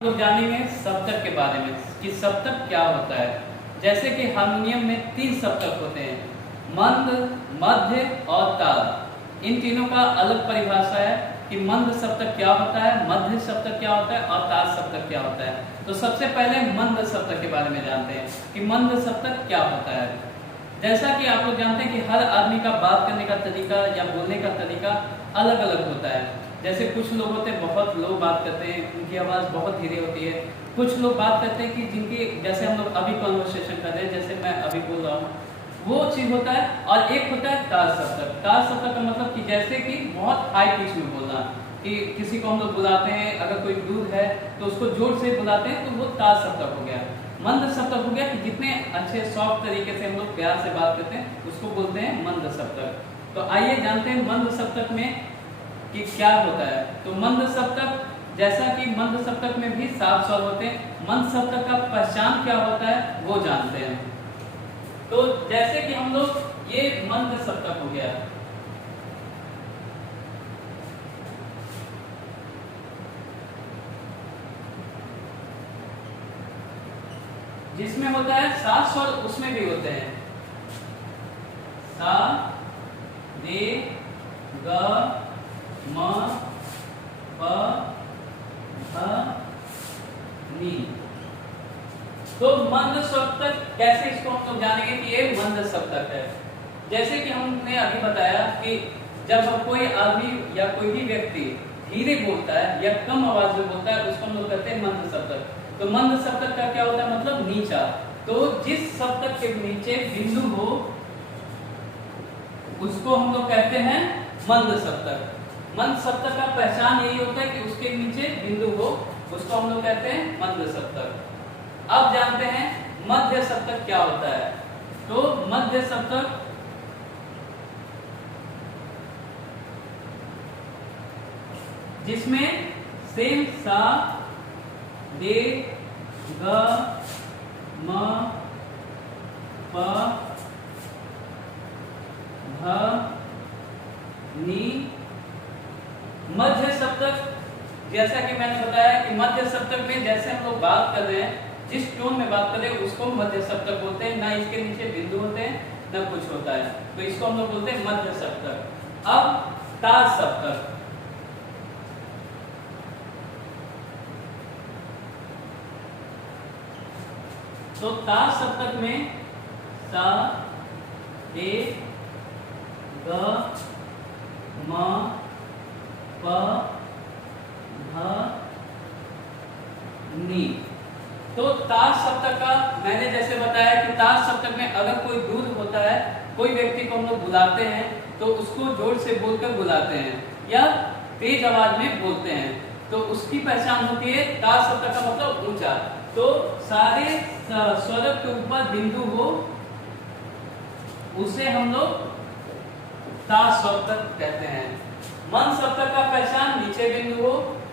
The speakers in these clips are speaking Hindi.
लोग जानेंगे सप्तक के बारे में कि सप्तक क्या होता है। जैसे कि हारमोनियम में 3 सप्तक होते हैं, मंद, मध्य और ताल। इन तीनों का अलग परिभाषा है कि मंद सप्तक क्या होता है, मध्य सप्तक क्या होता है और ताल सप्तक क्या होता है। तो सबसे पहले मंद सप्तक के बारे में जानते हैं कि मंद सप्तक क्या होता है। जैसा कि आप लोग जानते हैं कि हर आदमी का बात करने का तरीका या बोलने का तरीका अलग अलग होता है। जैसे कुछ लोग होते हैं बहुत लो बात करते हैं, उनकी आवाज़ बहुत धीरे होती है। कुछ लोग बात करते हैं कि जिनकी, जैसे हम लोग अभी कॉन्वर्सेशन कर रहे हैं, जैसे मैं अभी बोल रहा हूँ, वो चीज़ होता है। और एक होता है ताल सप्तक। ताल सप्तक का मतलब कि जैसे कि बहुत हाई पिच में बोलना, कि किसी को हम लोग बुलाते हैं, अगर कोई दूर है तो उसको जोर से बुलाते हैं, तो वो ताल सप्तक हो गया। मंद सप्तक हो गया कि जितने अच्छे सॉफ्ट तरीके से हम लोग प्यार से बात करते हैं उसको बोलते हैं मंद सप्तक। तो आइए जानते हैं मंद सप्तक में कि क्या होता है। तो मंद सप्तक, जैसा कि मंद सप्तक में भी 7 स्वर होते हैं, मंद सप्तक का पहचान क्या होता है वो जानते हैं। तो जैसे कि हम लोग, ये मंद सप्तक हो गया, जिसमें होता है 7 स्वर, उसमें भी होते हैं सा, रे, ग, म, प, ध, नी। तो मंद सप्तक कैसे, इसको हम लोग जानेंगे कि ये मंद सप्तक है। जैसे कि हमने अभी बताया कि जब कोई आदमी या कोई भी व्यक्ति धीरे बोलता है या कम आवाज में बोलता है, उसको हम लोग कहते हैं मंद सप्तक। तो मंद सप्तक का क्या होता है, मतलब नीचा। तो जिस सप्तक के नीचे बिंदु हो उसको हम लोग कहते हैं मंद सप्तक। मंद सप्तक का पहचान यही होता है कि उसके नीचे बिंदु हो, उसको हम लोग कहते हैं मंद सप्तक। अब जानते हैं मध्य सप्तक क्या होता है। तो मध्य सप्तक जिसमें सेम सा, रे, ग, म, प, ध, नी। मध्य सप्तक, जैसा कि मैंने बताया कि मध्य सप्तक में जैसे हम लोग बात कर रहे हैं, जिस टोन में बात कर रहे हैं उसको मध्य सप्तक बोलते हैं। ना इसके नीचे बिंदु होते हैं ना कुछ होता है, तो इसको हम लोग बोलते हैं मध्य सप्तक। अब ताल सप्तक, तो ताल सप्तक में सा, रे, ग, म, प, ध, नी। तो ताल सप्तक का मैंने जैसे बताया कि ताल सप्तक में अगर कोई दूर होता है, कोई व्यक्ति को हम लोग बुलाते हैं तो उसको जोर से बोलकर बुलाते हैं या तेज आवाज में बोलते हैं, तो उसकी पहचान होती है ताल सप्तक का मतलब ऊंचा। तो सारे स्वर के ऊपर बिंदु हो उसे हम लोग ताल सप्तक कहते हैं। मंद सप्तक का पहचान नीचे बिंदु हो।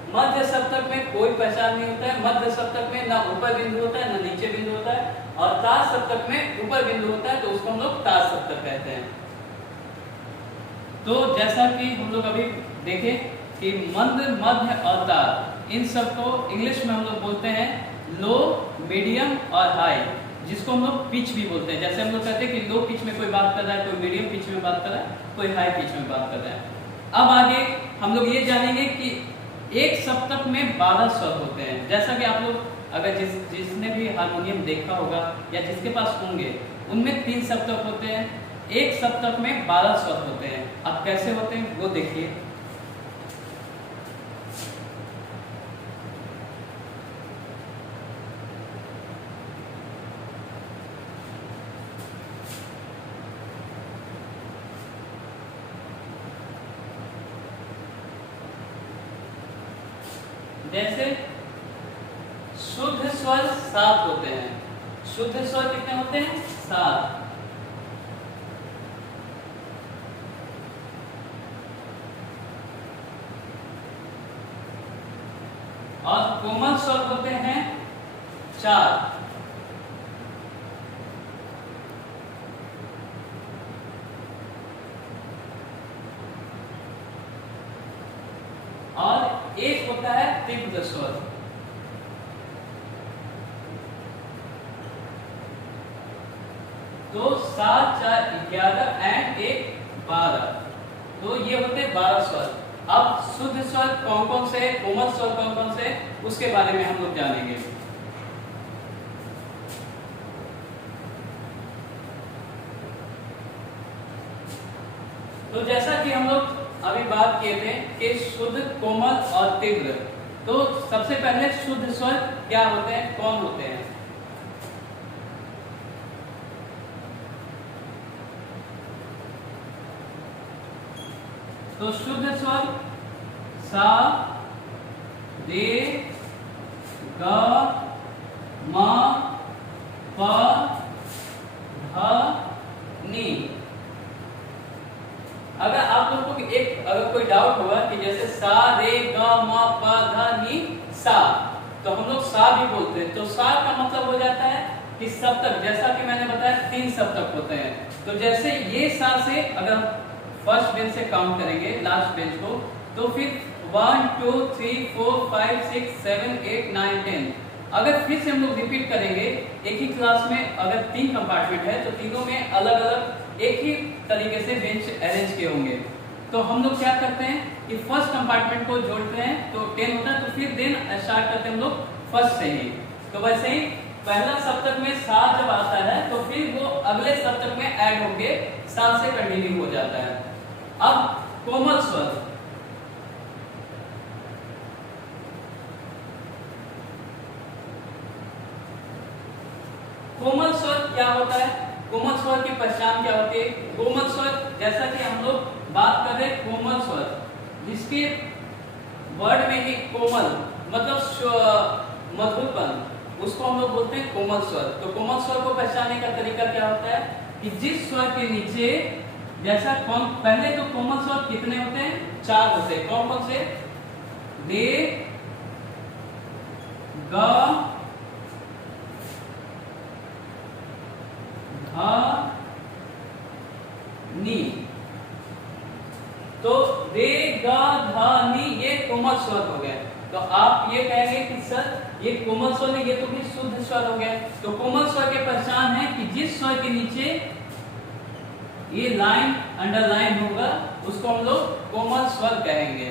मध्य सप्तक में कोई पहचान नहीं होता है। मध्य सप्तक में ना ऊपर बिंदु होता है ना नीचे बिंदु होता है, और ताल सप्तक में ऊपर बिंदु होता है, तो उसको हम लोग ताल सप्तक कहते हैं। तो जैसा कि हम लोग अभी देखे कि मंद, मध्य और ताल, इन सबको इंग्लिश में हम लोग बोलते हैं लो, मीडियम और हाई, जिसको हम लोग पिच भी बोलते हैं। जैसे हम लोग कहते हैं कि लो पिच में कोई बात कर रहा है, कोई मीडियम पिच में बात कर रहा है, कोई हाई पिच में बात कर रहा है। अब आगे हम लोग ये जानेंगे कि एक सप्तक में 12 स्वर होते हैं। जैसा कि आप लोग अगर जिसने भी हारमोनियम देखा होगा या जिसके पास होंगे, उनमें 3 सप्तक होते हैं, एक सप्तक में 12 स्वर होते हैं। अब कैसे होते हैं वो देखिए। जैसे शुद्ध स्वर 7 होते हैं। शुद्ध स्वर कितने होते हैं? 7। और कोमल स्वर होते हैं 4। और एक होता है तीव्र स्वर। तो 7 4 11 एंड 1 12, तो ये होते हैं 12 स्वर। अब शुद्ध स्वर कौन कौन से, कोमल स्वर कौन कौन से, उसके बारे में हम लोग जानेंगे। तो जैसा कि हम लोग अभी बात किए थे कि शुद्ध, कोमल और तीव्र, तो सबसे पहले शुद्ध स्वर क्या होते हैं, कौन होते हैं। तो शुद्ध स्वर सा, रे, ग, म, प, ध, नी। अगर आप लोगों को अगर कोई डाउट होगा कि जैसे सा, रे, ग, म, प, ध, नी, सा, तो हम लोग सा भी बोलते हैं। तो सा का मतलब हो जाता है कि सप्तक, जैसा कि मैंने बताया 3 सप्तक होते हैं। तो जैसे ये सा से अगर फर्स्ट बेंच से काउंट करेंगे लास्ट बेंच को, तो फिर 1 2 3 4 5 6 7 8 9 10, अगर फिर से हम लोग रिपीट करेंगे एक ही क्लास में, अगर 3 कंपार्टमेंट है तो तीनों में अलग अलग एक ही तरीके से बेंच अरेंज किए होंगे। तो हम लोग क्या करते हैं कि फर्स्ट कंपार्टमेंट को जोड़ते हैं तो 10 होता है, तो फिर देन स्टार्ट करते हैं हम लोग फर्स्ट से ही। तो वैसे ही पहला सप्तक में सा जब आता है तो फिर वो अगले सप्तक में ऐड होके सा से कंटिन्यू हो जाता है। अब कोमल स्वर, कोमल स्वर क्या होता है, कोमल स्वर की पहचान क्या होती है। कोमल स्वर, जैसा कि हम लोग बात कर रहे हैं कोमल स्वर, जिसके वर्ड में ही कोमल मतलब मधुरपन, उसको हम लोग बोलते हैं कोमल स्वर। तो कोमल स्वर को पहचानने का तरीका क्या होता है कि जिस स्वर के नीचे, जैसा कौन, पहले तो कोमल स्वर कितने होते हैं, 4 होते हैं। कौन कौन से, रे, ग, ध, नी। तो रे, ग, ध, नी ये कोमल स्वर हो गए। तो आप ये कहेंगे कि सर ये कोमल स्वर नहीं, ये तो भी शुद्ध स्वर हो गए। तो कोमल स्वर की पहचान है कि जिस स्वर के नीचे ये लाइन अंडरलाइन होगा उसको हम लोग कोमल स्वर कहेंगे।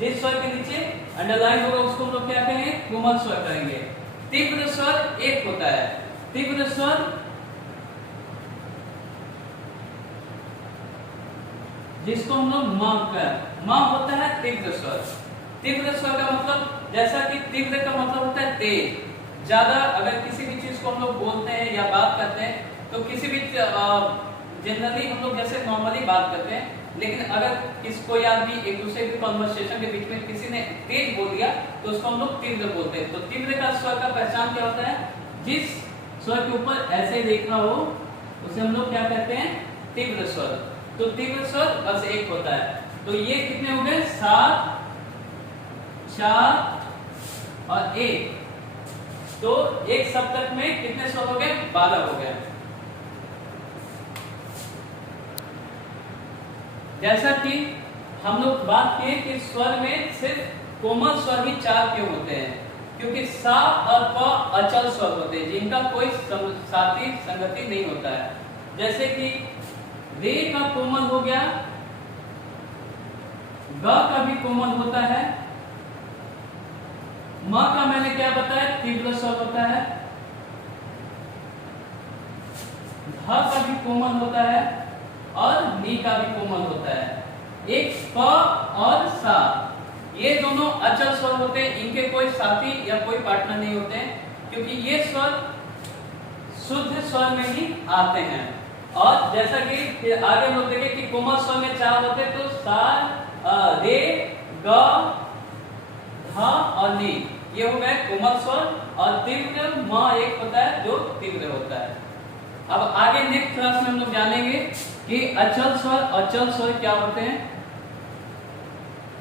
जिस स्वर के नीचे अंडरलाइन होगा उसको हम लोग क्या कहेंगे, कोमल स्वर कहेंगे। तीव्र स्वर एक होता है, तीव्र स्वर जिसको हम लोग म होता है तीव्र स्वर। तीव्र स्वर का मतलब, जैसा कि तीव्र का मतलब होता है तेज, ज्यादा। अगर किसी भी चीज को हम लोग बोलते हैं या बात करते हैं तो किसी भी जनरली हम लोग जैसे नॉर्मली बात करते हैं, लेकिन अगर किसको याद भी एक दूसरे के कन्वर्सेशन के बीच में किसी ने तेज बोल दिया तो उसको हम लोग तीव्र बोलते हैं। तो तीव्र का स्वर का पहचान क्या होता है, जिस स्वर के ऊपर ऐसे देखना हो उसे हम लोग क्या कहते हैं, तीव्र स्वर। तो तीव्र स्वर बस एक होता है। तो ये कितने हो गए, 7 4 और 1। तो एक सप्तक में कितने स्वर हो गए, 12 हो गए। जैसा कि हम लोग बात किए कि स्वर में सिर्फ कोमल स्वर ही 4 क्यों होते हैं, क्योंकि सा और प अचल स्वर होते हैं जिनका कोई साथी संगति नहीं होता है। जैसे कि रे का कोमल हो गया, ग का भी कोमल होता है, म का मैंने क्या बताया तीव्र स्वर होता है, ध का भी कोमल होता है और नी का भी कोमल होता है। एक प और सा, ये दोनों अचल स्वर होते हैं, इनके कोई साथी या कोई पार्टनर नहीं होते हैं, क्योंकि ये स्वर शुद्ध स्वर में ही आते हैं। और जैसा कि फिर आगे हम लोग देखें कि कोमल स्वर में 4 होते हैं, तो सा, रे, ग, ध और नी, ये हो गए कोमल स्वर। और तीव्र म एक होता है जो तीव्र होता है। अब आगे नेक्स्ट क्लास में हम लोग जानेंगे कि अचल स्वर और चल स्वर क्या होते हैं।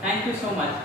Thank you so much.